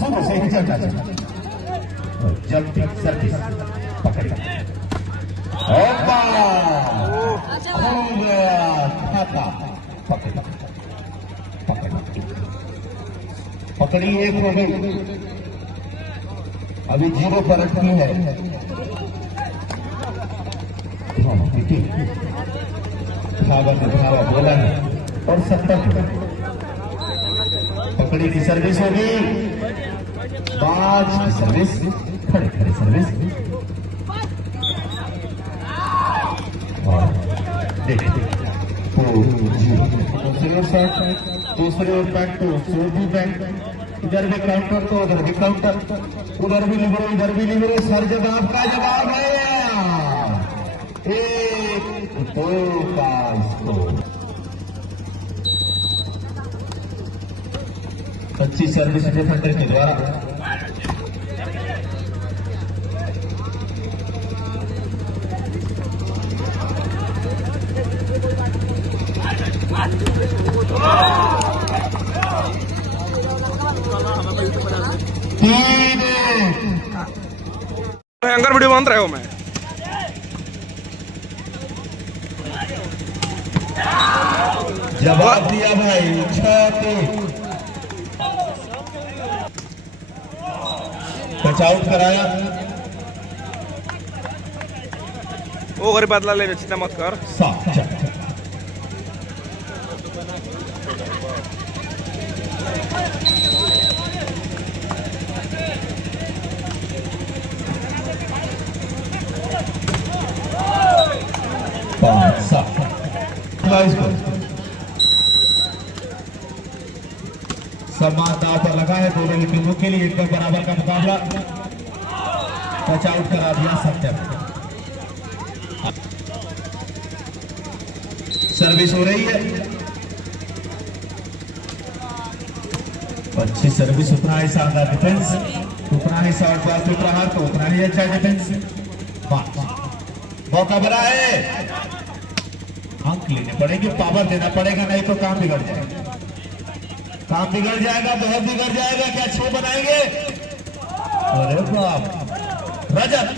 शुरू से ही चलता चला जब तक सर्विस पकड़े खुल गया खाता पकड़ी एक हो गई। अभी 0 पर अटकी है। धावा में धावा बोला है और 70 पकड़ी की सर्विस होगी। बाज की सर्विस खड़े खड़े सर्विस दूसरे ओर बैक तो भी बैक इधर भी काउंटर तो उधर भी काउंटर उधर भी लिबरो इधर भी लिबरो सर जवाब का जवाब है 1-2 का स्कोर। अच्छी सर्विस डिफेंडर के द्वारा भयंकर वीडियो बन रहे हो। मैं जवाब दिया भाई 6-3 टच आउट कराया। वो गरीब बदला ले चिंता मत कर। 7 समान दाव पर लगा है दोनों टीमों के लिए एकदम बराबर का मुकाबला। टच आउट करा दिया सत्यम। सर्विस हो रही है। अच्छी सर्विस उतना ही शानदार डिफेंस उतना ही शॉर्ट बॉल पे प्रहार तो उतना ही अच्छा डिफेंस। मौका बना है। अंक लेने पड़ेंगे पावर देना पड़ेगा नहीं तो काम बिगड़ जाएगा। काम बिगड़ जाएगा बहुत बिगड़ जाएगा। क्या 6 बनाएंगे। अरे बाप रजत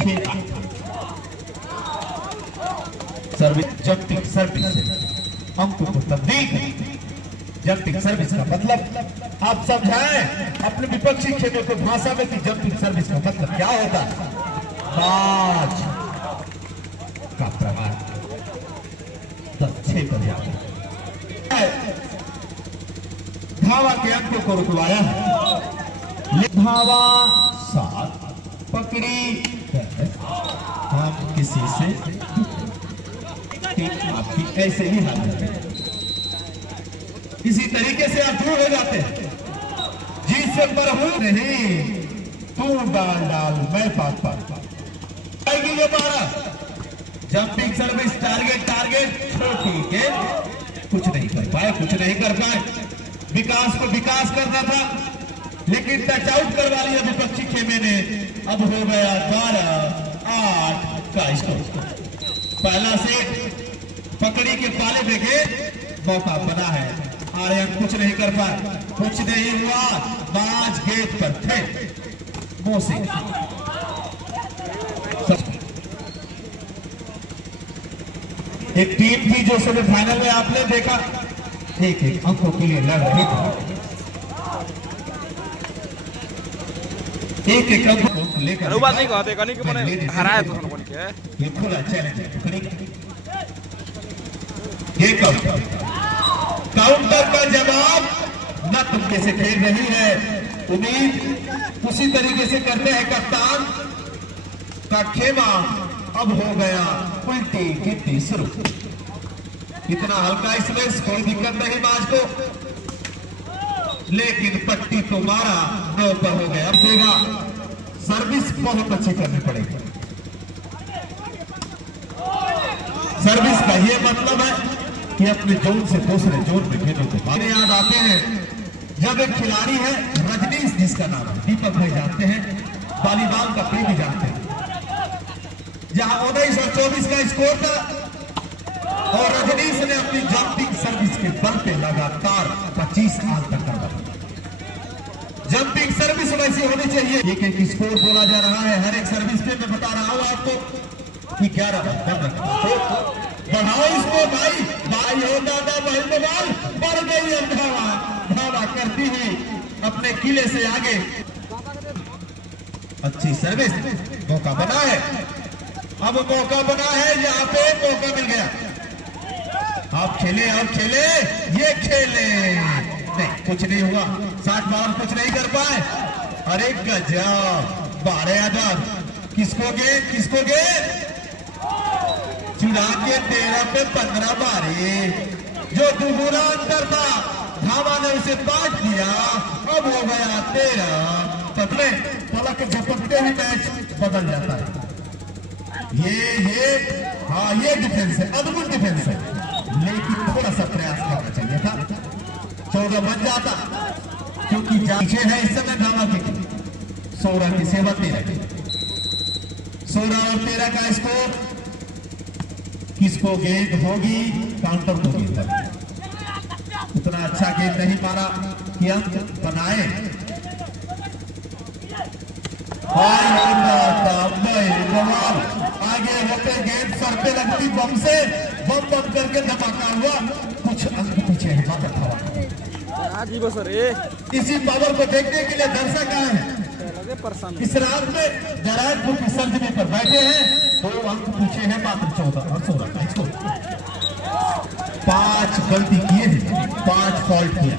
6 सर्विस जंपिंग सर्विस से अंक को तब्दील। जंपिंग सर्विस का मतलब आप समझाएं अपने विपक्षी खेलों को भाषा में कि जंपिंग सर्विस का मतलब क्या होता है। बाज का प्रमाण 6 पर जाता है। धावा के अंकों को रुकवाया। धावा 7 पकड़ी हम किसी से आपकी ऐसे ही हालत है। इसी तरीके से आप दूर हो जाते हैं। जीत से पर हूं नहीं तू डाल मैं पात आएगी ये 12 जंपिंग सर्विस टारगेट छोटी के कुछ नहीं कर पाए। विकास को विकास करना था लेकिन टच आउट करवा लिया विपक्षी खेमे ने। अब हो गया 12-8 का स्कोर। पहला सेट पकड़ी के पाले देखे मौका बना है। आर्यन कुछ नहीं कर पाए। कुछ नहीं हुआ। बाज गेट पर थे। मोसी एक टीम थी जो सेमीफाइनल में आपने देखा एक अंकों के लिए लड़ रहे थे। एक अंक लेकर बात नहीं कहते कहीं कि मैंने हराया तो कौन के ये खुला चैलेंज है। ये काउंटर का जवाब न तुम कैसे खेल रही है। उम्मीद उसी तरीके से करते हैं। कप्तान का खेमा अब हो गया उल्टी गिनती शुरू। इतना हल्का इसमें कोई दिक्कत नहीं मैच को लेकिन पट्टी तो मारा 9 पर हो गया। अब देगा सर्विस बहुत अच्छी करनी पड़ेगी। सर्विस का ये मतलब है कि अपने जोन से दूसरे जोन में खेलने को मेरे याद आते हैं जब एक खिलाड़ी है रजनीश जिसका नाम है दीपक भाई जानते हैं। वॉलीबॉल का प्रेमी जानते हैं। जहां 1924 का स्कोर था और रजनीश ने अपनी जंपिंग सर्विस के बल पे लगातार 25 आंक तक करवा ऐसी होनी चाहिए। एक एक स्कोर बोला जा रहा है हर एक सर्विस पे। मैं बता रहा हूँ आपको कि 11 बढ़ाओ इसको भाई। भाई हो दादा भाई बवाल बढ़ गई अब धावा। धावा करती हुई अपने किले से आगे। अच्छी सर्विस, मौका बना है। अब मौका बना है, यहाँ पे मौका मिल गया। आप खेले ये खेले नहीं, कुछ नहीं हुआ। 60 बार कुछ नहीं कर पाए। अरे गजब 12 आदर। किसको गेंद चुरा के 13 पे 15 बारे। जो दुगुना अंतर था धावा ने उसे पाट दिया। अब हो गया 13। पतले पलक झपकते ही मैच बदल जाता है। ये डिफेंस है, अद्भुत डिफेंस है, लेकिन थोड़ा सा प्रयास करना चाहिए था। 14 बन जाता, क्योंकि पीछे है इस समय धावा के 16 की सेवा 13 की। 16 और 13 का स्कोर। किसको गेंद होगी? काउंटर को गेंद। उतना अच्छा गेंद नहीं मारा कि अंक बनाए। आगे होते गेंद सर पे लगती बम से, बम करके धमाका हुआ। कुछ अंक पीछे इसी पावर को देखने के लिए दर्शक आए हैं। इस रात में नारायणपुर की सरजमी पर बैठे हैं। 2 अंक पीछे हैं मात्र 14 और 16 का स्कोर। 5 गलती किए हैं, 5 फॉल्ट किया।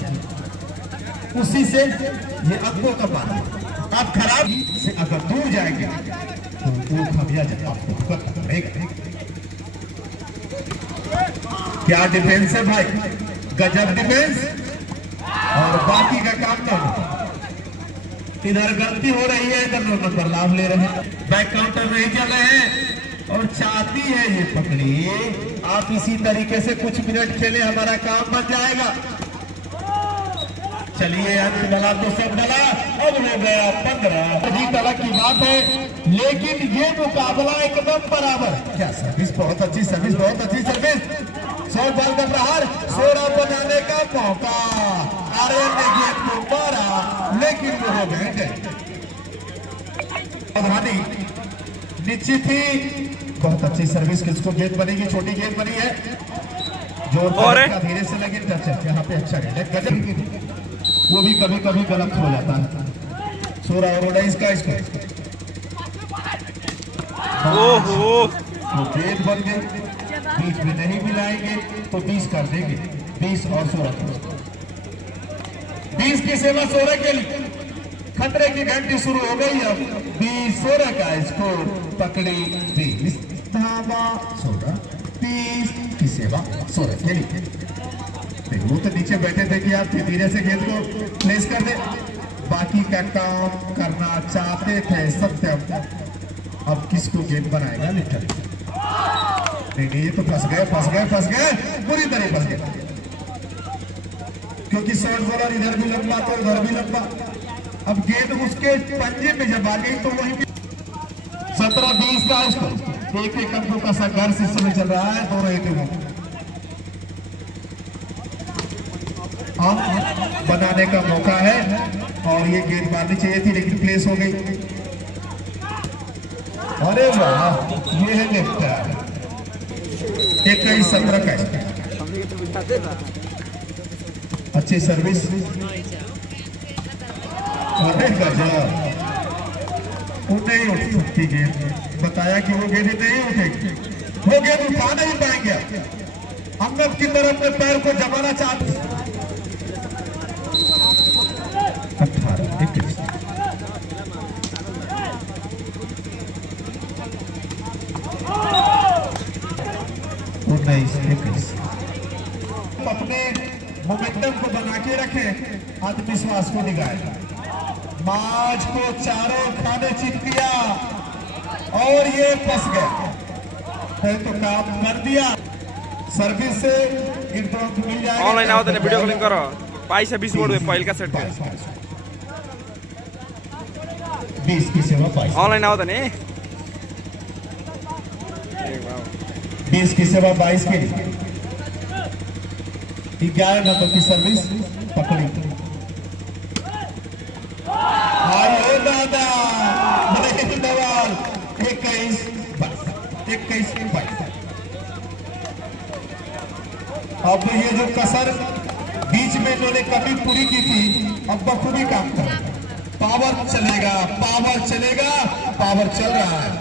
उसी से ये अंकों का बात है। आप खराब से अगर दूर जाएंगे तो वो खामियाजा आपको भुगतना पड़ेगा। क्या डिफेंस है भाई, गजब डिफेंस। और बाकी का काम करो। इधर गलती हो रही है, इधर नंबर लाभ ले रहे हैं। बैक काउंटर नहीं चल रहे हैं और चाहती है ये पकड़ी। आप इसी तरीके से कुछ मिनट खेले, हमारा काम बन जाएगा। चलिए अंक डला तो सब डला। अब हो गया 15। जीत अलग की बात है, लेकिन ये मुकाबला एकदम बराबर। क्या सर्विस, बहुत अच्छी सर्विस, बहुत अच्छी सर्विस। 100 बॉल का प्रहार, 16 बनाने का मौका। आर्यन ने गेंद को मारा, लेकिन वो हो गए। निश्चित ही बहुत अच्छी सर्विस। किसको गेंद बनेगी? छोटी गेंद बनी है, जोर धीरे से लगे टच। यहाँ पे अच्छा गजब, वो भी कभी कभी गलत हो जाता है। 16 और 19 का स्कोर। गेंद बन गई, बीच में नहीं मिलाएंगे तो 20 कर देंगे। 20 और 16 20 की सेवा 16 के लिए। खतरे की घंटी शुरू हो गई। अब 20-16 का स्कोर। पकड़ी 20 धावा 16, 20 की सेवा 16 के लिए। वो तो नीचे बैठे थे कि आप धीरे से गेंद को प्लेस कर दे। बाकी का काम करना चाहते थे सत्यम। अब किसको गेंद बनाएगा लिटल? नहीं, ये तो फंस गए पूरी तरह फंस गए। क्योंकि शॉर्ट बॉलर इधर भी लंबा तो उधर भी लंबा। अब गेंद उसके पंजे में जब आ गई तो वहीं 17-20 का स्कोर। एक अंकों का संघर्ष इस समय चल रहा है दोनों टीमों। बनाने का मौका है और ये गेंद मारनी चाहिए थी, लेकिन प्लेस हो गई। अरे वाह, ये है लेफ्ट। 21-17 का अच्छी सर्विस। अरे गजब, वो नहीं उठ सकती गेंद। बताया कि वो गेंद नहीं उठेगी, वो गेंद उठा नहीं पाएंगे। अंगद की तरफ में पैर को जमाना चाहते। 18-21 अपने मोमेंटम को बना के रखें, आत्मविश्वास को दिखाए। माज को चारों खाने चिप दिया और ये फंस गए। तो काम कर दिया। सर्विस से मिल जाएगा। ऑनलाइन आओ तो वीडियो कॉलिंग करो। पैसा 20 बोर्ड में पहिल का सेट है। 20 की सेवा 22। ऑनलाइन आओ तो नहीं। 20 की सेवा 22 के लिए। 11 नंबर की सर्विस पकड़ी। 21-22। अब ये जो कसर बीच में इन्होंने कमी पूरी की थी, अब बखूबी काम कर, पावर चलेगा, पावर चलेगा, पावर चल रहा है।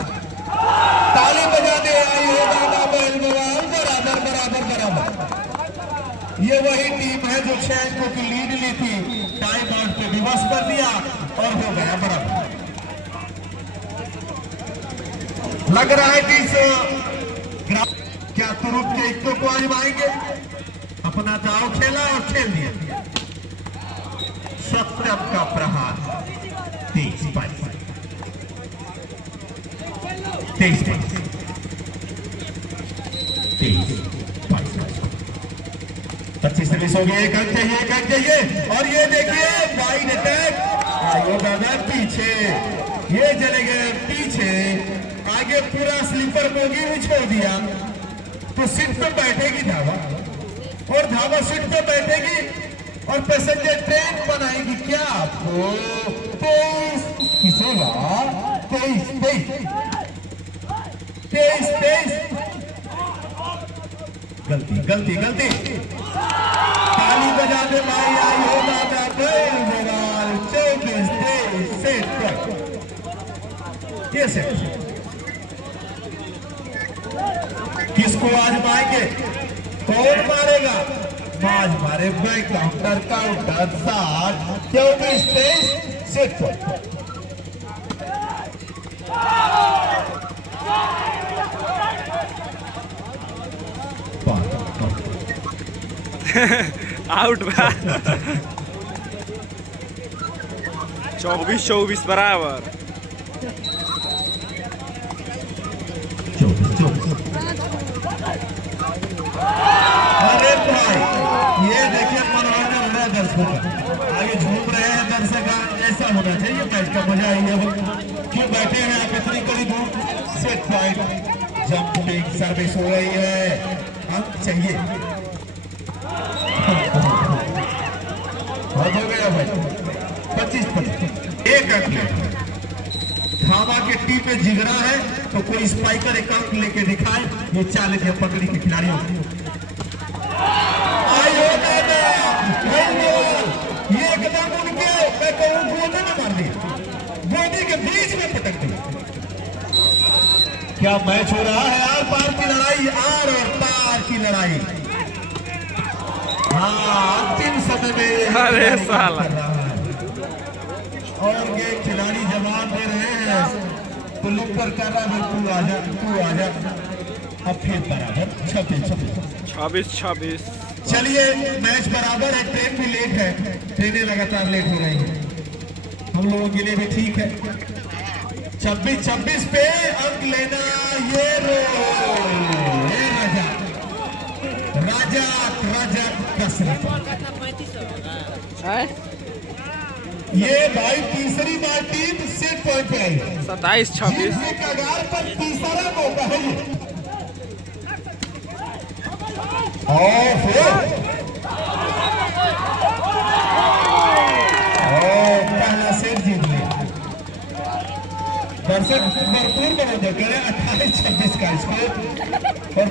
ताली बजाने आई हो दादा बैल बवाल, बराबर बराबर बराबर। ये वही टीम है जो 6 अंकों की लीड ली थी, टाइम आउट पे विवश कर दिया और हो गया बराबर। लग रहा है कि इस क्या तुरुप के इक्को को आजमाएंगे। अपना दाव खेला और खेल दिया। सत्यम का प्रहार 23-22। 25 सर्विस हो गया, एक अंक चाहिए, एक अंक चाहिए। और ये देखिए वाइड अटैक, आयो दादा पीछे, ये चले गए पीछे, आगे पूरा स्लीपर बोगी भी छोड़ दिया। तो सीट पे बैठेगी धावा, और धावा सीट पे बैठेगी और पैसेंजर ट्रेन बनाएगी क्या आपको। 23 किसेगा, 23 गलती गलती गलती। ताली बजा दे भाई, आई हो दादा बैल बवाल। 24-23 सेट। ये सेट किसको आजमाएंगे, कौन मारेगा। माज मारे बैक काउंटर काउंटर 60। 24-23 सेट पर। आउट बा। 24-24 बराबर। 24-24। अरे भाई ये देखिए मनोरंजन हो रहा है दर्शकों का, आगे झूम रहे हैं दर्शक। ऐसा होना चाहिए, मैच का मजा आई है। क्यों बैठे हैं आप इतनी कड़ी दूर। सेट पॉइंट, जंपिंग सर्विस हो रही है, अंक चाहिए। बहुत हो गया भाई। 25-25 एक अंक ले। धावा के टीम में जिगरा है तो कोई स्पाइकर एक अंक लेके दिखाए। ये चैलेंज है पकड़ी के खिलाड़ियों। ये एकदम उनके मैं कहूँ गोदे में मार दिया, गोदी के बीच में पटक दिया। क्या मैच हो रहा है, आर पार की लड़ाई, आर और पार की लड़ाई। हाँ अंतिम समय में अरे साला, और ये खिलाड़ी जवाब दे रहे हैं तो लुक कर रहा है, तू आजा तू आजा। अब फिर बराबर 26-26। चलिए मैच बराबर है, ट्रेन भी लेट है, ट्रेनें लगातार लेट हो रही हैं, हम लोगों के लिए भी ठीक है। 26-26 पे अंक लेना, ये राजा राजा राजा ये भाई तीसरी बार टीम सेट पॉइंट पे आई। 27-26 कगार पर तीसरा मौका है ये। और फिर पहला सेट जीत लिया। दर्शक भरपूर बना दे, 28-26 का स्कोर। और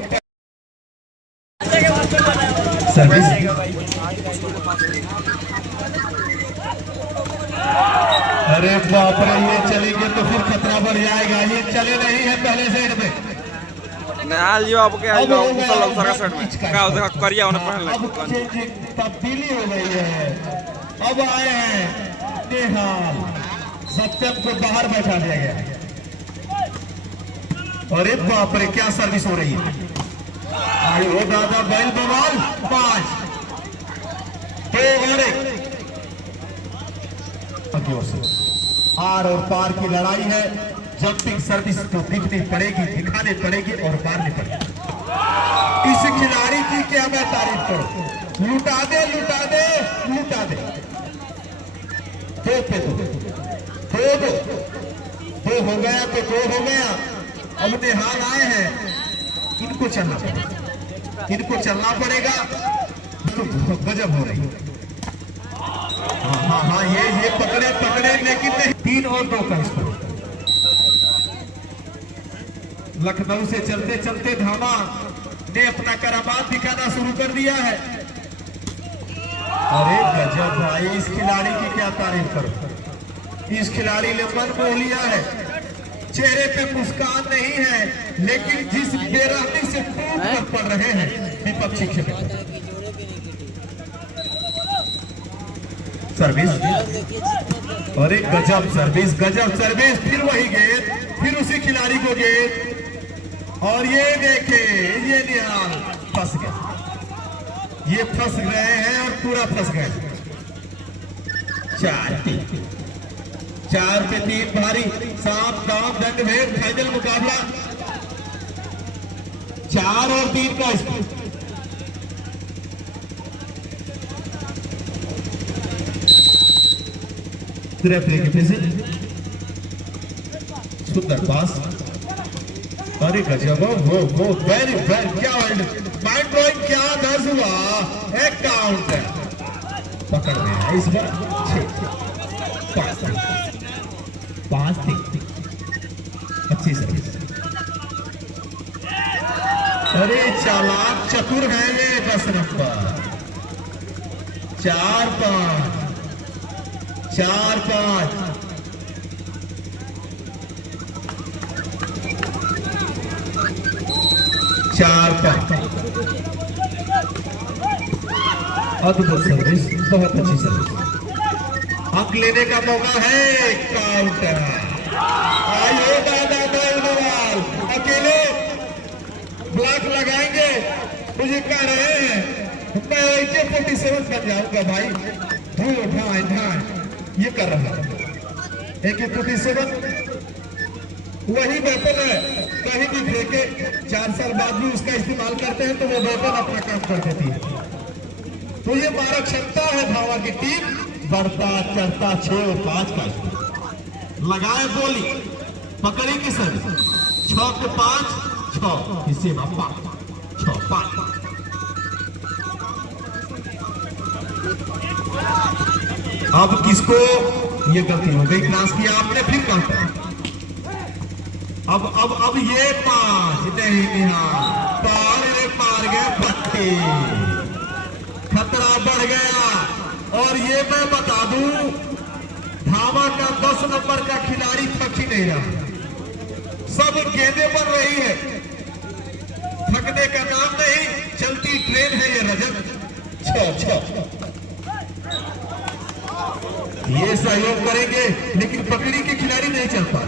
सर्विस अरे बाप रे, ये चलेंगे तो फिर खतरा बढ़ जाएगा। ये चले नहीं है पहले सेट में। जो आपके सेट में का देखा करिया होने पहले तब्दीली हो गई है। अब आए हैं नेहाल, सत्यम को बाहर बैठा दिया गया। अरे बाप रे क्या सर्विस हो रही है। आई हो दादा बैल बवाल। 5 2 और 1 आर और पार की लड़ाई है। जंपिंग सर्विस तो दिखनी पड़ेगी, दिखाने पड़ेगी और मारनी पड़ेगी। इस खिलाड़ी की क्या मैं तारीफ करूं। लुटा दे लुटा दे लुटा दे। 2 पे 2 हो गया तो 2 हो गया। अब निहाल आए हैं, इनको चलना पड़ेगा, इनको चलना पड़ेगा। तो गजब हो रही है। हाँ ये पकड़े लेकिन नहीं। 3 और 2 का स्कोर। लखनऊ से चलते चलते धामा ने अपना करामात दिखाना शुरू कर दिया है। अरे गजब भाई, इस खिलाड़ी की क्या तारीफ करो। इस खिलाड़ी ने मन मोह लिया है। चेहरे पे मुस्कान नहीं है, लेकिन जिस बेरहमी से टूट कर पड़ रहे हैं विपक्षी खिलाड़ी। सर्विस, अरे गजब सर्विस, गजब सर्विस, फिर वही गेंद, फिर उसी खिलाड़ी को गेंद, और ये देखे ये निहाल फंस गए। ये फंस गए हैं और पूरा फंस गए। 4 पे 3 भारी, सांप दांव दंड भेद फाइनल मुकाबला 4 और 3 का स्कोर। रेफरी के पीछे सुंदर पास, अरे गजब, वो वेरी वेरी, क्या माइंड ब्लोइंग, क्या दर्ज हुआ। एक काउंट है, पकड़ में इस बार 5-3 अच्छी सर्विस। अरे चालाक चतुर है ये 10 नंबर। 4-5 4-5। अद्भुत सर्विस, बहुत अच्छी सर्विस। अंक लेने का मौका है। काउंटर, आइए दादा गोलवाल अकेले ब्लॉक लगाएंगे, मुझे कह रहे हैं मैं AK-47 बन जाऊंगा भाई। ये कर रहा है। AK-47 वही वेपन है, कहीं भी फेंके 4 साल बाद भी उसका इस्तेमाल करते हैं तो वो वेपन अपना काम कर देती है। तो ये मारक क्षमता है धावा की टीम। बढ़ता चढ़ता 6 और 5 का लगाए बोली, पकड़ी की सर 6 के 5 6 इसी 6-5। अब किसको ये गलती हो गई, क्रॉस किया आपने, फिर काउंटर। अब ये 5 नहीं, पार गए पट्टी, खतरा बढ़ गया। और ये मैं बता दूं, धावा का 10 नंबर का खिलाड़ी थक ही नहीं रहा, सब गेंदें बन रही है। थकने का नाम नहीं, चलती ट्रेन है ये रजत। 6 ये सहयोग करेंगे, लेकिन पकड़ी के खिलाड़ी नहीं चल पा।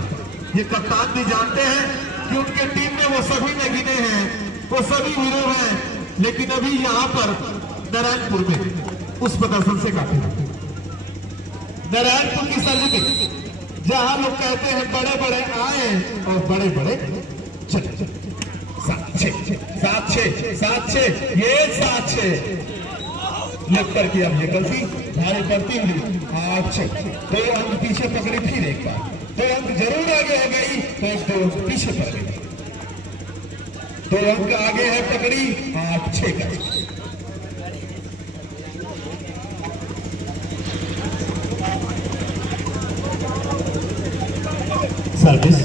ये कप्तान भी जानते हैं कि उनके टीम में वो सभी नगीने हैं, वो सभी हीरो हैं, लेकिन अभी यहाँ पर नारायणपुर में उस प्रदर्शन से काफी। नारायणपुर की सर्जिकल, जहां लोग कहते हैं बड़े बड़े आए और बड़े बड़े चले। 7-6 ये 7-6 लग कर किया। ये गलती भारी पड़ती हुई 8-6। 2 अंक पीछे पकड़ी, फिर एक बार 2 अंक जरूर आगे हो गई, तो 2 अंक पीछे पड़ गई। 2 अंक आगे है पकड़ी, 8-6 का। सर्विस,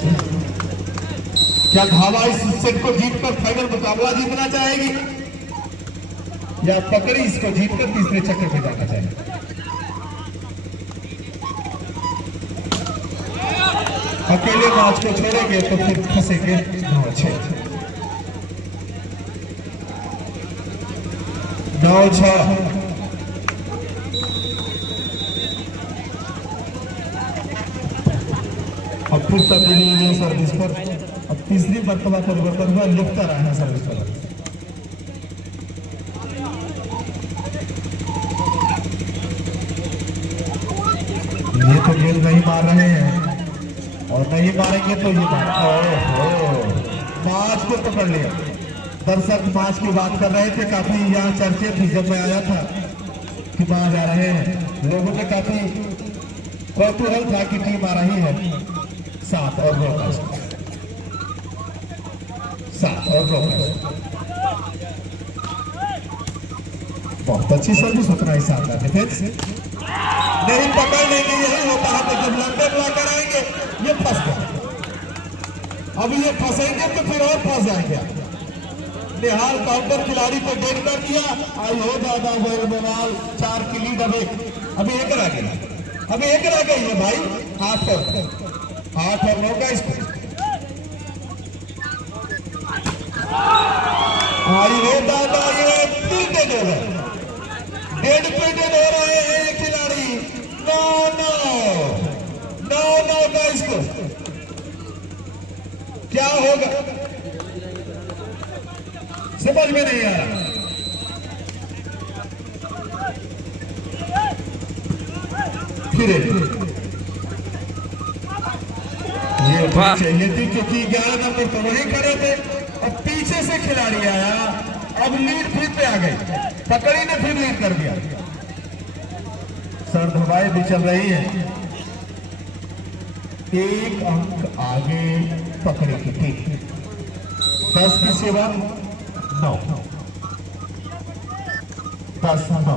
क्या धावा इस सेट को जीतकर फाइनल मुकाबला जीतना चाहेगी, या पकड़ी इसको जीतकर तीसरे चक्कर में जाना चाहेगी। अकेले मैच को छोड़ेंगे तो फिर फंसेंगे 9-6। 9-6। अब फिर तब्दीली हुई है सर्विस पर। अब तीसरी मरतबा परिवर्तन हुआ, लिफ्ट कर रहा है सर्विस पर। ये तो गेंद नहीं मार रहे हैं, और नहीं मारेंगे तो ये मैच को पकड़ लिया। दर्शक मैच की बात कर रहे थे, काफी यहाँ चर्चे थी जब मैं आया था कि वहां जा रहे हैं। लोगों में काफी कौतूहल था कि टीम आ रही है। 7 और रोका, 7 और रोका। बहुत अच्छी सर्विस, उतना ही शानदार डिफेंस। नहीं पकड़ लेंगे, यही होता है। तो जब लंबे ब्लॉक कराएंगे ये फंस गए। अब ये फंसेंगे तो फिर और फंस जाएंगे। निहाल काउंटर खिलाड़ी को डेड कर दिया। आई हो दादा बवाल 4 की लीड। अभी एक रह गई, अभी एक रह गई है भाई। 8 और 9 का इसको आई हो दादा, ये फिर डेड हो गए। डेड पे डेड हो रहे हैं ये खिलाड़ी। 9 का इसको क्या होगा समझ में नहीं आ रहा। फिर ये चाहिए थी क्योंकि 11 नंबर तो वहीं खड़े थे और पीछे से खिलाड़ी आया। अब लीड फिर पे आ गई, पकड़ी ने फिर लीड कर दिया। सर धुबाई भी चल रही है। 1 अंक आगे पकड़े की थी। 10 की सेवा 9 10 9।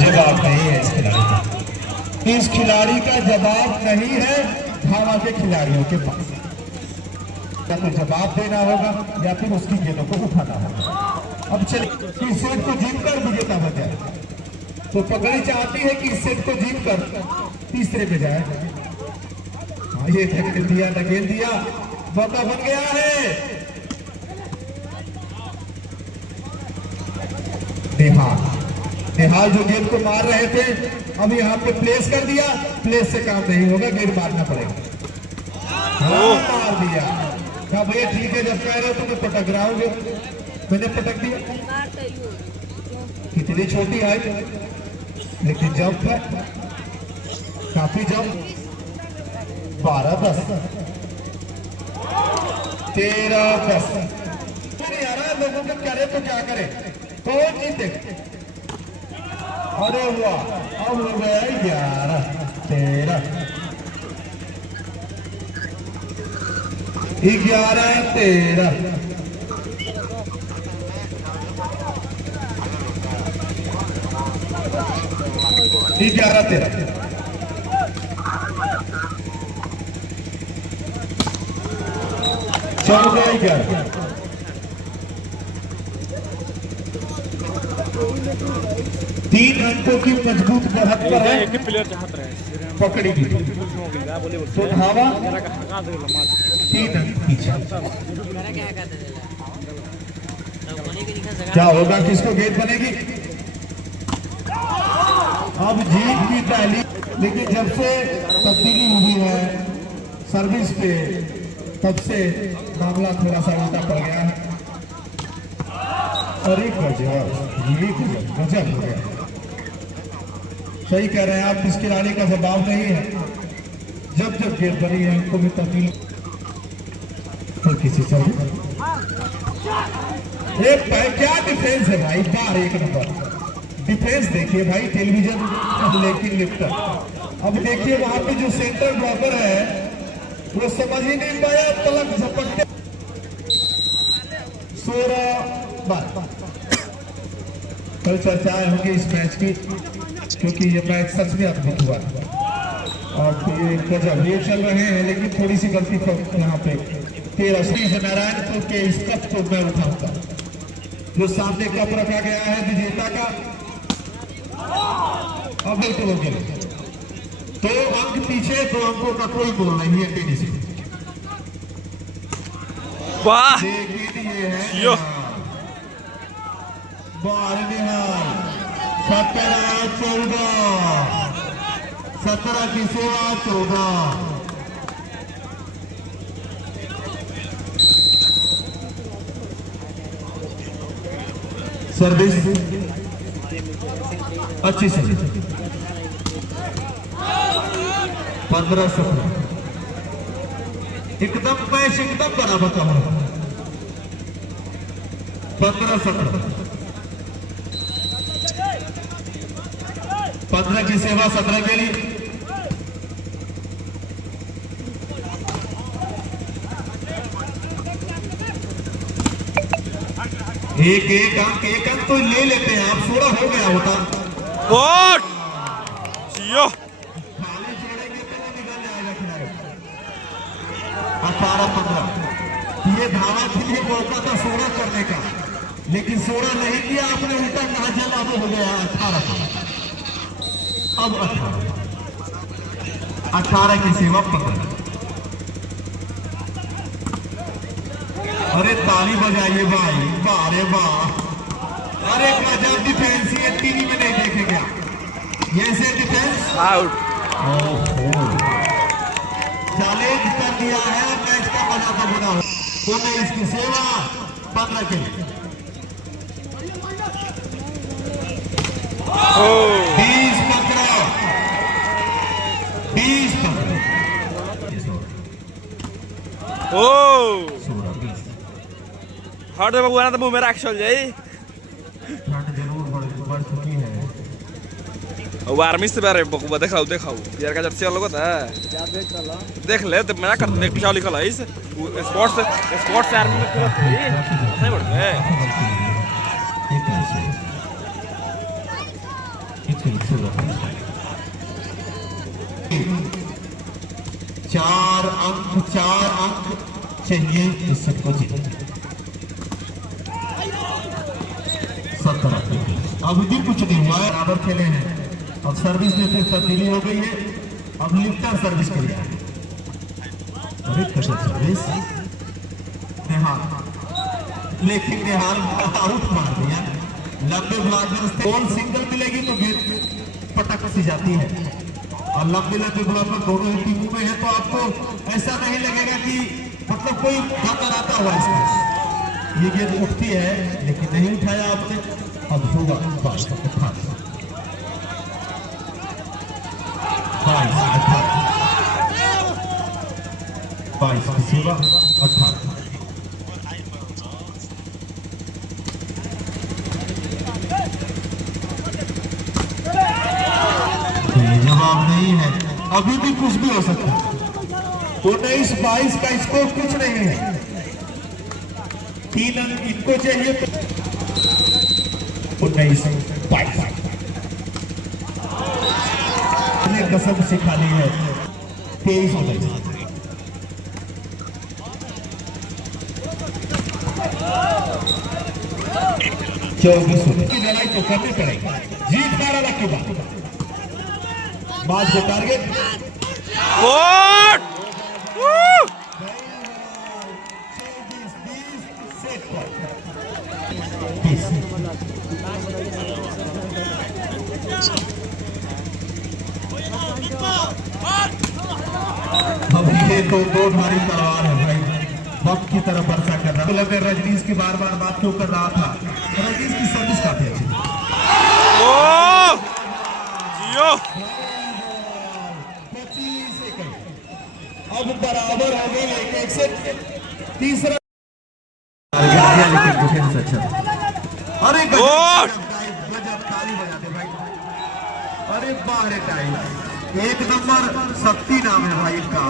जवाब नहीं है इस खिलाड़ी का। इस खिलाड़ी का जवाब नहीं है धावा के खिलाड़ियों के पास। या तो जवाब देना होगा या फिर उसकी गेंदों को उठाना होगा। अब चलिए इस सेट को जीतकर विजेता बन जाए। तो पकड़ी चाहती है कि इस सेट को जीतकर तीसरे पे जाए। ये धकेल दिया, धकेल दिया, मौका बन गया है। निहाल जो गेंद को मार रहे थे अब यहाँ पे प्लेस कर दिया। प्लेस से काम नहीं होगा, गेंद मारना पड़ेगा। मार दिया। हाँ भैया ठीक है, जब कह रहे हो तो मैं पटक रहा हूँ। मैंने पटक दिया। कितनी छोटी हाइट लेकिन जंप है, काफी जंप। 12-10 13-10 नहीं आ रहा। लोगों को करे तो क्या करे, कौन जीते। अरे वाह, अब हो गया 11-13 11-13। चल गए 11। तीन अंकों की मजबूत बढ़त पर है। पकड़ी की तो धावा 3 अंक पीछे। क्या होगा, किसको गेंद बनेगी। अब जीत की पहली, लेकिन जब से तब्दीली हुई है सर्विस पे तब से मामला थोड़ा सा उल्टा पड़ गया है। और एक गजब हो गया। सही कह रहे हैं आप, इस खिलाड़ी का जवाब नहीं है। जब जब गेंद बनी है उनको भी तब्दील तो किसी से क्या डिफेंस है भाई। 1 नंबर डिफेंस देखिए भाई, टेलीविजन लेकिन लिफ्टर। अब देखिए वहां पे जो सेंटर ब्लॉकर है वो समझ ही नहीं पाया, पलक झपकते 16 बार। कल चर्चाएं होंगी इस मैच की क्योंकि ये मैच सच में अद्भुत हुआ और ये गजब ये चल रहे हैं। लेकिन थोड़ी सी गलती यहाँ पे 13 श्री नारायणपुर के इस कप को मैं उठाऊंगा। जो सामने कप रखा गया है विजेता का, अब तो हो गया 2 अंक पीछे। 2 अंकों का कोई गोल नहीं है टीडीसी। वाह ये है 17 की सेवा 14। सर्विस अच्छी सर्विस 15-17 एकदम मैच एकदम बराबर का हो। 15-17 15 की सेवा 17 के लिए। एक अंक तो ले लेते हैं आप, 16 हो गया होता। जियो खाली छोड़ेंगे तो वो निकल जाएगा खिलाड़ी। 18-15 ये धावा के लिए मौका था 16 करने का, लेकिन 16 नहीं किया आपने, उल्टा नाजल अब हो गया 18। अब 18 की सेवा 15। अरे ताली बजाइए भाई, वाह रे वाह। अरे गजब डिफेंस, ये टीवी में नहीं देखेगा ऐसे डिफेंस। आउट चैलेंज कर दिया है, मैच का बना तो बना हो। 19 की सेवा 15 के लिए। 20-15 ओ हट दे बबुआ ना तो मुंह में राख चल जाई। ठंड जरूर बढ़ चुकी है। वो आर्मी से बारे बकुआ देखाओ यार का जर्सी वाला था देख ले तो मैं कर देख पीछे लिखल है इस स्पोर्ट्स से आर्मी में तुरंत नहीं बढ़ते 4 अंक चाहिए इस सेट को जीतने। 17 अभी भी कुछ नहीं हुआ है, बराबर खेले हैं। अब सर्विस में फिर तब्दीली हो गई है, अब लिफ्टर सर्विस के लिए सर्विस निहाल, लेकिन निहाल आउट मार दिया। लंबे ब्लॉकर बॉल सिंगल मिलेगी तो गेंद पटक सी जाती है, और लंबे ब्लॉकर दोनों ही टीमों में है, तो आपको ऐसा नहीं लगेगा कि मतलब कोई बंदर आता हुआ इसमें। ये गेंद उठती है लेकिन नहीं उठाया आपने। अब होगा 22 की सेवा 18। जवाब नहीं है, अभी भी कुछ भी हो सकता है। 19-22 का स्कोर कुछ नहीं है। 3 अंक इनको चाहिए तो 19-22 कसम सिखानी है। 23-29 24 की लड़ाई तो करनी पड़ेगी, जीत मारा रखी बात को टारगेट अब ये तो दो धारी तलवार है भाई, वक्त की तरफ वर्षा कर रहा है। लगे रजनीश की बार बात क्यों कर रहा था, रजनीश की सर्विस काफी अच्छी। अब बराबर हो गई, एक से तीसरा लेकिन डिफेंस अच्छा। अरे गजब ताली बजाते भाई। अरे बाहर टाइम 1 नंबर शक्ति नाम है भाई का,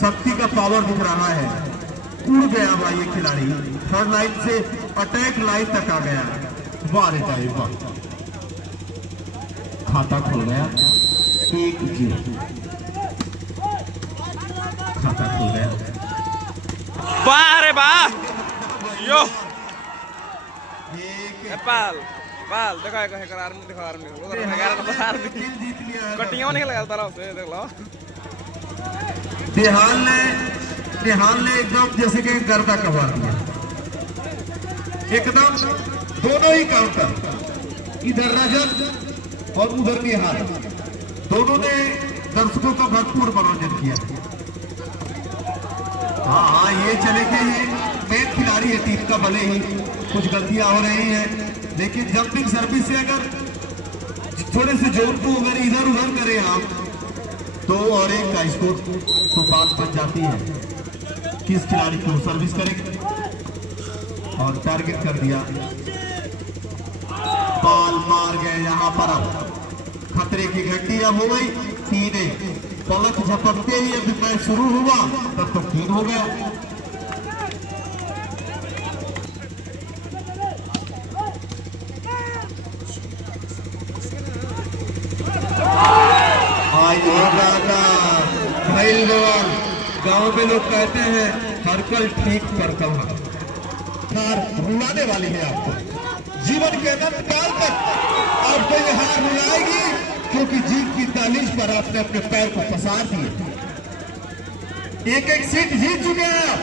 शक्ति का पावर दिख रहा है। उड़ गया भाई ये खिलाड़ी, थर्ड लाइन से अटैक लाइन तक आ गया। बाहर टाइम खाता खुल गया 1-0, खाता खुल गया। बारे वाह यो पाल देखो आर्मी देखो आर्मी 11 नंबर आर्मी कटिंग नहीं लगा तारा से देख लो। निहाल ने एकदम जैसे कि गर्दा कबार दिया एकदम, दोनों ही काउंटर, इधर रजत और उधर निहाल, दोनों ने दर्शकों का भरपूर मनोरंजन किया। हाँ ये चले गए, ये मेन खिलाड़ी है टीम का, भले ही कुछ गलतियां हो रही हैं, लेकिन जंपिंग सर्विस से अगर थोड़े से जोर को अगर इधर उधर करें आप तो और एक का स्कोर तो बात बन जाती है। किस खिलाड़ी को सर्विस करेंगे और टारगेट कर दिया, बॉल मार गए यहाँ पर। अब खतरे की घंटी अब हो गई 3-1, पलक झपकते ही अभी मैच शुरू हुआ तब तक 3 हो गया। आइयो दादा भाई लोग, गांव में लोग कहते हैं हर कल ठीक पर कल हार रुलाने वाली है आपको जीवन के अनंत काल तक। आपको ये हार रुलाएगी क्योंकि जीत की दहलीज पर आपने अपने पैर को पसार दिए। एक एक सीट जीत चुके हैं आप,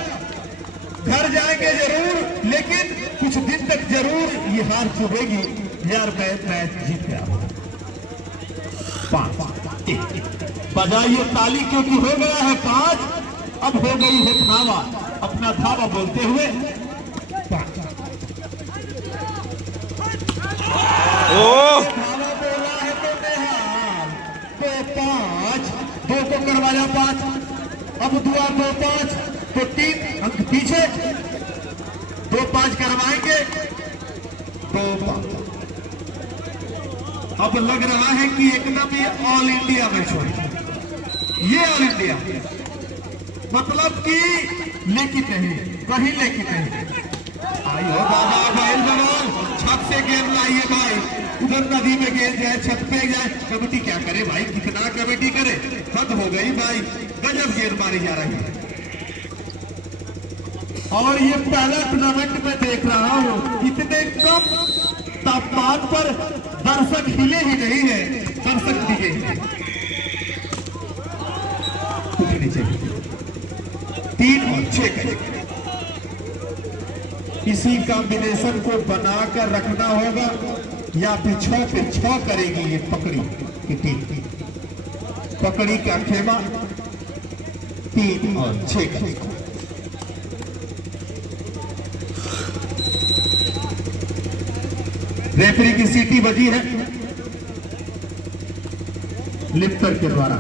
घर जाएंगे जरूर लेकिन कुछ दिन तक जरूर ये हार चुभेगी। यार मैं मैच जीत गया। 5 बजाइए ताली क्योंकि हो गया है 5। अब हो गई है धावा, अपना धावा बोलते हुए 5। धावा बोला है तो निहाल तो 5, 2 को करवाया 5, अब दुआ 2 5 तो 3 अंक पीछे, 2 5 करवाएंगे 2 5। अब लग रहा है कि एकदम ये ऑल इंडिया मैच हो, ये ऑल इंडिया मतलब कि लेकिन नहीं कहीं लेकिन नहीं। आइयो दादा बैल बवाल, छत से गेंद लाइए भाई, उधर नदी में गेंद जाए छत पे जाए, कमेटी क्या करे भाई, कितना कमेटी करे, हद हो गई भाई, गजब गेंद मारी जा रही है। और ये पहला टूर्नामेंट में देख रहा हूं इतने कम तापमान पर दर्शक हिले ही नहीं है, दर्शक दिखे कुछ नीचे 3 और 6 करेंगे। इसी कॉम्बिनेशन को बनाकर रखना होगा या फिर 6 पे 6 करेगी ये पकड़ी की टीम। पकड़ी का खेमा 3 और 6 करेगा। रेफरी की सीटी बजी है लिफ्टर के द्वारा।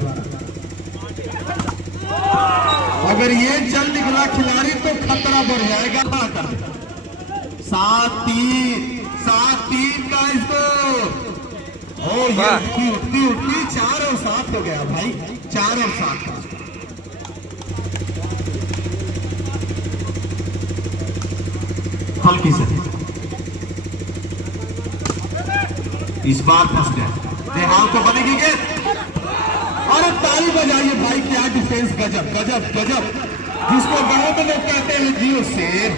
अगर ये चल निकला खिलाड़ी तो खतरा बढ़ जाएगा। 7-3 का इसको, और ये उठती 4 और 7 हो गया भाई, 4 और 7 हल्की से इस बार फंस गया। निहाल को बनेगी गेंद, और ताली बजाइए भाई, क्या डिफेंस, गजब गजब गजब, जिसको गांव में लोग कहते हैं जियो शेर।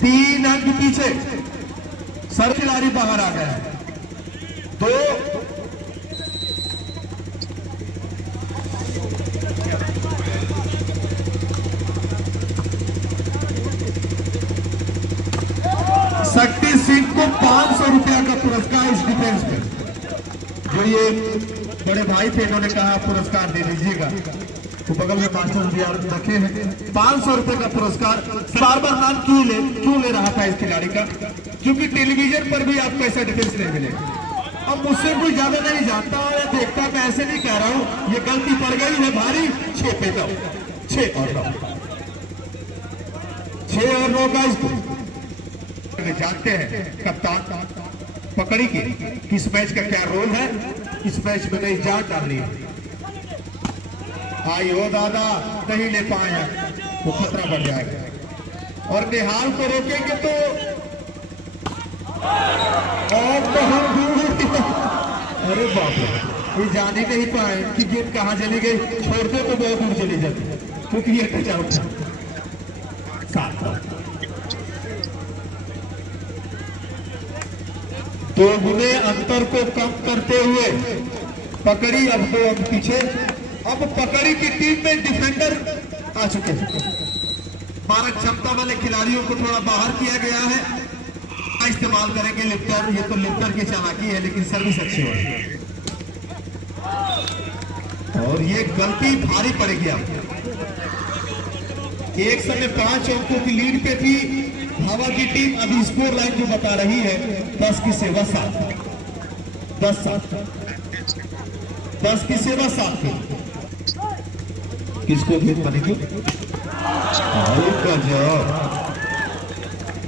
3 अंक पीछे, सर खिलाड़ी बाहर आ गया। 2 शक्ति सिंह को 500 रुपया का पुरस्कार इस डिफेंस में, जो ये बड़े भाई थे इन्होंने कहा पुरस्कार दे दीजिएगा, तो बगल में मास्टर दिया रखे हैं 500 रुपए का पुरस्कार। बार बार नाम क्यों ले रहा था इस खिलाड़ी का, क्योंकि टेलीविजन पर भी आपको ऐसा डिफेंस नहीं मिलेगा। अब मुझसे कोई ज्यादा नहीं जानता या देखता, मैं ऐसे नहीं कह रहा हूं, ये गलती पड़ गई है भारी। 6 पे 9, 6 और 9, 6 और 9 का इसको जानते हैं कप्तान पकड़ी के किस मैच का क्या रोल है, इस मैच में नहीं जान डालनी है। आई हो दादा, नहीं ले पाए तो खतरा बढ़ जाएगा। और निहाल को रोकेंगे तो और तो हम अरे बाप रे, ये जान ही नहीं पाए कि गेंद कहां चली गई, छोड़ते तो बहुत दूर चली जाती, क्योंकि ये टच आउट था। 7 2 गुने अंतर को कम करते हुए पकड़ी अब 2 अंक पीछे। अब पकड़ी की टीम में डिफेंडर आ चुके हैं, मारक क्षमता वाले खिलाड़ियों को थोड़ा बाहर किया गया है। इस्तेमाल करेंगे लिफ्टर, ये तो लिफ्टर की चालाकी है, लेकिन सर्विस अच्छी हो रही है। और ये गलती भारी पड़ेगी आपको। एक समय 5 अंकों की लीड पे थी हवा की टीम, अभी स्कोर लाइन जो बता रही है 10 की सेवा 7, 10-7, 10 की सेवा 7 की। किसको गेंद बनेगी,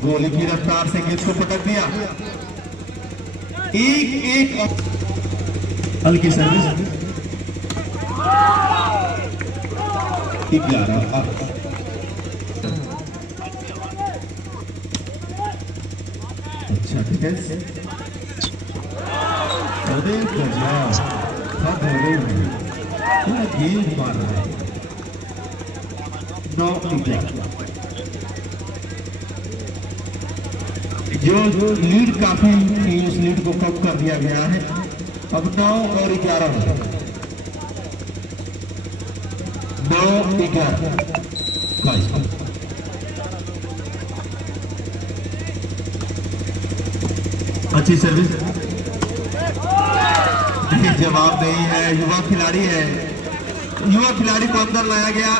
गोली की रफ्तार से गेंद को पटक दिया। एक हल्की सर्विस 11। अच्छा डिफेंस अरे गजब, हद हो गई है, पूरा गेंद मार रहा है। 9 जो लीड काफी थी उस लीड को कम कर दिया गया है। अब 9 और 11 9-11 अच्छी सर्विस, जवाब नहीं है। युवा खिलाड़ी है, युवा खिलाड़ी को अंदर लाया गया।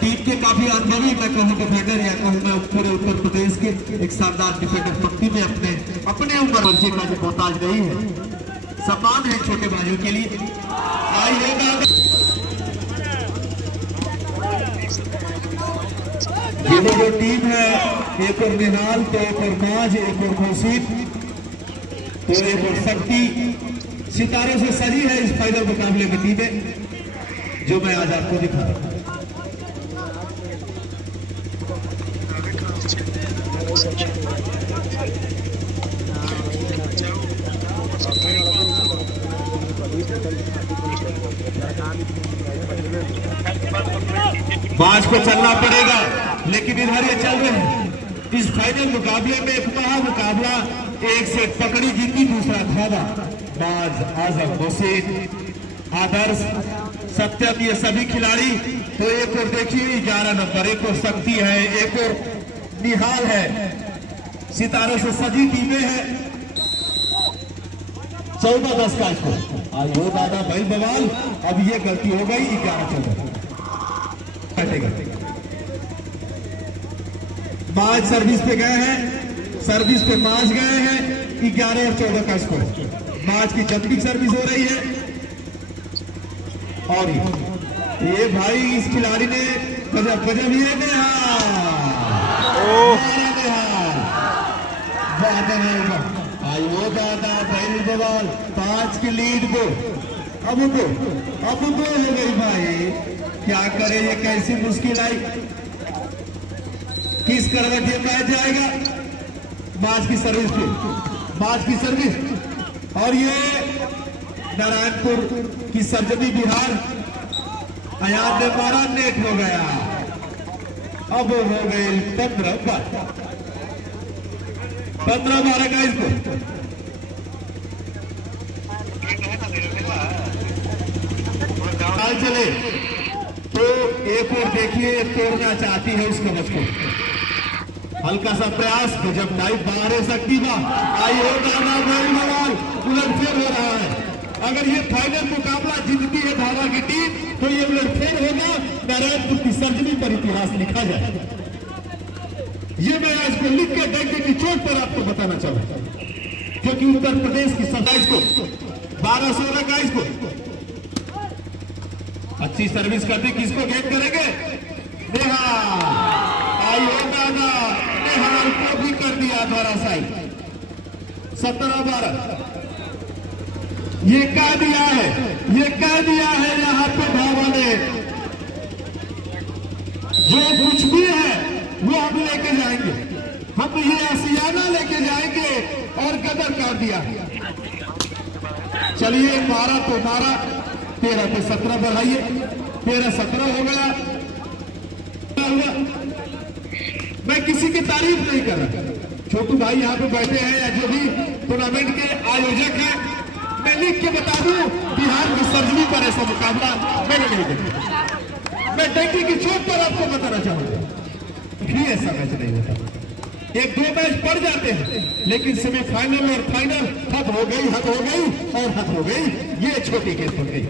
टीम के काफी अनुभवी मैं कहूँ डिफेंडर या कहूँ मैं पूरे उत्तर प्रदेश के एक शानदार डिफेंडर पक्ति में अपने ऊपर वर्षे का जो मोहताज नहीं है। सम्मान है छोटे भाइयों के लिए। आइएगा ये जो टीम है, एक और निहाल, तो एक और माज, एक और मौसीफ, तो एक और शक्ति, सितारों से सजी है इस फाइनल मुकाबले में टीमें, जो मैं आज आपको दिखा रहा हूं। बाज को चलना पड़ेगा, लेकिन इधर ये चल रहे हैं। इस फाइनल मुकाबले में एक महा मुकाबला, एक से पकड़ी जीती, दूसरा धावा। बाज, आजम, हुसैन, आदर्श, सत्यम, ये सभी खिलाड़ी। तो एक और देखिए 11 नंबर, एक और शक्ति है, एक और निहाल है, सितारों से सजी टीमें हैं। 14-10 का स्कोर। आयो दादा भाई बवाल, अब ये गलती हो गई। 11-14 माज सर्विस पे गए हैं, सर्विस पे माज गए हैं। 11 और 14 का स्कोर। माज की जंपिंग सर्विस हो रही है, और ये भाई इस खिलाड़ी ने गजब गजब ये आयो दादा भाई बवाल। 5 की लीड को अब हो गई भाई। क्या करे, ये कैसी मुश्किल आई। किस करवट ये मैच जाएगा। माज की सर्विस पे, माज की सर्विस, और ये नारायणपुर की सरजमी बिहार। अयान ने मारा, नेट हो गया। अब हो गए 15-12 का इसको। चले तो एक और देखिए, तोड़ना चाहती है उस कवच को। हल्का सा प्रयास, जब टाइप बाहर सकती आई हो दादा भाई बवाल, उलटफेर हो रहा है। अगर ये फाइनल मुकाबला जीतती है धावा की टीम, तो ये उलटफेर होगा। नारायणपुर की सर्जरी पर इतिहास लिखा जाए। ये मैं आज को लिख के डंके की चोट पर आपको बताना चाहूंगा, क्योंकि उत्तर प्रदेश की 27 को 12-16 का इसको अच्छी सर्विस करती। किसको गेट करेंगे? निहाल। आयो दादा, निहाल को भी कर दिया धराशायी। 17-12 ये कह दिया है यहाँ पे धावा ने, जो कुछ भी है वो हम लेके जाएंगे। हम ये आसियाना लेके जाएंगे, और कदर कर दिया। चलिए, 12 तो 12, 13 पे 17 बढ़ाइए, 13-17 हो गया। मैं किसी की तारीफ नहीं कर रहा। छोटू भाई यहाँ पे बैठे हैं, या जो भी टूर्नामेंट के आयोजक हैं, मैं लिख के बता दूं, बिहार की सर्जरी पर ऐसा मुकाबला मैंने नहीं देखा। मैं डंकी की चोट पर आपको बताना चाहूंगा, भी ऐसा मैच नहीं होता। 1-2 मैच पड़ जाते हैं, लेकिन सेमीफाइनल और फाइनल हद हो गई और हद हो गई। ये छोटी गेंद हो गई।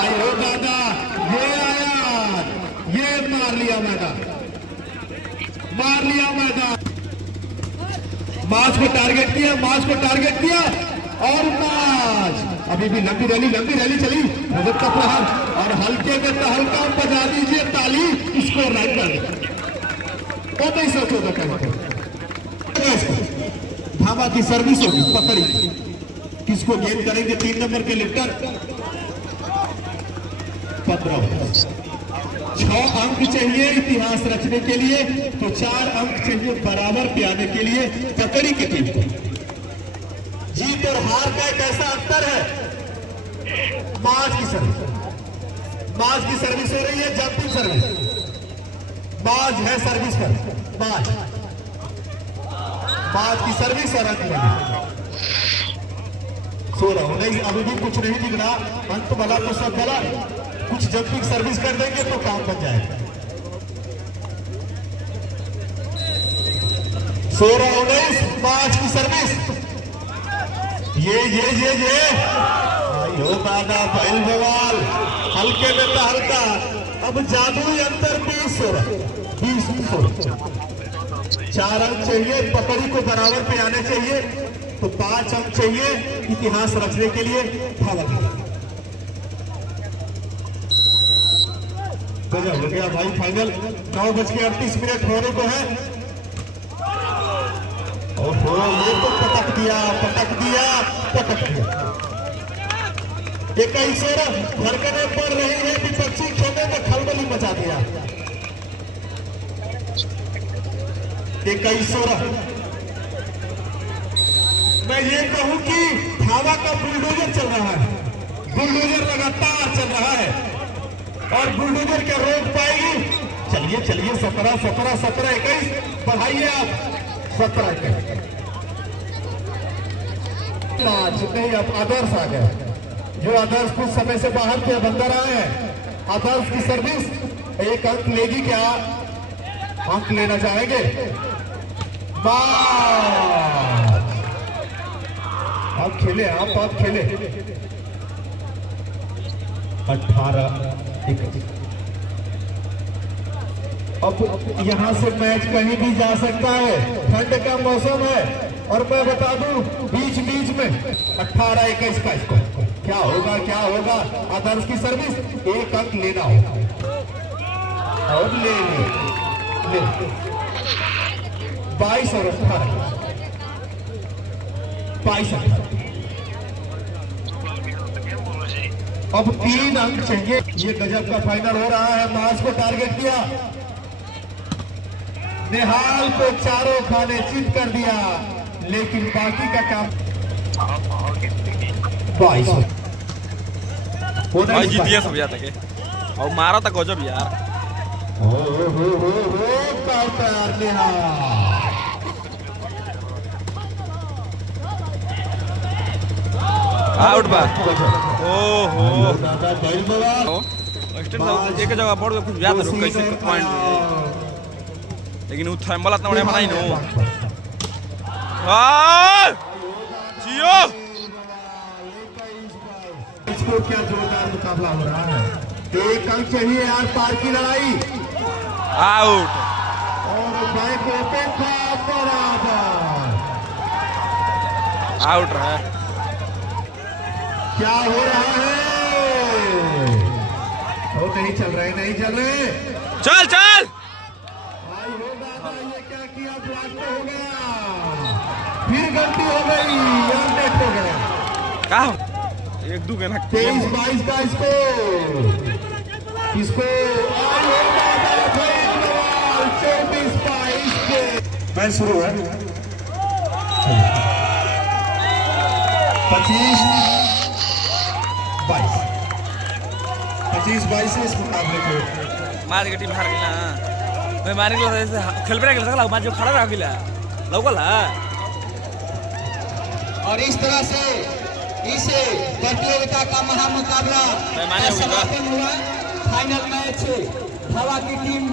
आयो दादा, ये आया, ये मार लिया मैदान। माज को टारगेट किया, और माज अभी भी लंबी रैली चली। रजत का प्रहार, और हल्के में तो हल्का बजा दीजिए ताली, इसको राइट कर 1914 का धावा की सर्विस होगी, पकड़ी। किसको गेंद करेंगे? 3 नंबर के लिफ्टर। 15 6 अंक चाहिए इतिहास रचने के लिए, तो 4 अंक चाहिए बराबर पे आने के लिए पकड़ी की टीम को। जीत और हार का एक ऐसा अंतर है। माज की सर्विस हो रही है, जंपिंग सर्विस। माज है सर्विस पर, माज की सर्विस और अंत बनी। 16 नहीं, अभी भी कुछ नहीं दिख रहा। अंत वाला तो सब गला, कुछ जंपिंग सर्विस कर देंगे तो काम बन जाएगा। 16-19 माज की सर्विस। ये आयो दादा पहल बवाल, हल्के में तो हल्का। अब जादुई अंतर 20-16, 4 अंक चाहिए, पकड़ी को बराबर पे आने चाहिए, तो 5 अंक चाहिए इतिहास रचने के लिए। भागा गजब हो गया भाई। फाइनल 9:38 होने को है। ओहो, ये तो पटक दिया। 21 धड़कनें बढ़ रही है, विपक्षी खेमे में खलबली मचा दिया। 21 मैं ये कहूं कि धावा का बुलडोजर चल रहा है, बुलडोजर लगातार चल रहा है और बुलडोजर क्या रोक पाएगी। चलिए 17, 21 बढ़ाइए आप। 17 नहीं, अब आदर्श आ गए। जो आदर्श कुछ समय से बाहर थे, अब अंदर आए हैं। आदर्श की सर्विस 1 अंक लेगी क्या? अंक लेना चाहेंगे? आप खेले 18-21। अब यहां से मैच कहीं भी जा सकता है, ठंड का मौसम है। और मैं बता दूं बीच में 18-21 का स्कोर क्या होगा। आदर्श की सर्विस 1 अंक लेना होगा और ले 22 और 18, 22। अब 3 अंक चाहिए। ये गजब का फाइनल हो रहा है। माज को टारगेट किया, निहाल को चारों खाने चित कर दिया, लेकिन बाकी का काम 22 भाई जीत गया सब जाता के और मारा था गजब यार। हो यार निहाल। आउट बा। ओहो दादा एक जगह पड़ कुछ याद है कैसे पॉइंट, लेकिन वो थैम्बल इतना बढ़िया बनाई नो। जियो इसको क्या जोरदार मुकाबला हो रहा है। 1 अंक चाहिए यार, पार की लड़ाई। आउट और बैक ओपन था, बराबर आउट रहा। क्या हो रहा है? वो नहीं चल रहे। चल भाई हो दादा, ये क्या किया? ब्लॉक हो गया, फिर गलती हो गई, नेट हो गया। क्या 1-2 के ना 23-22 का इसको 24-22 के मैच शुरू है। 25-22 से इस मुकाबले को मार के टीम हार गई ना। मैं मारे के लिए खेल पे सकला मैच जो खड़ा रह गया लौकल है। और इस तरह से इस प्रतियोगिता का महामुकाबला समापन हुआ। फाइनल मैच धावा की टीम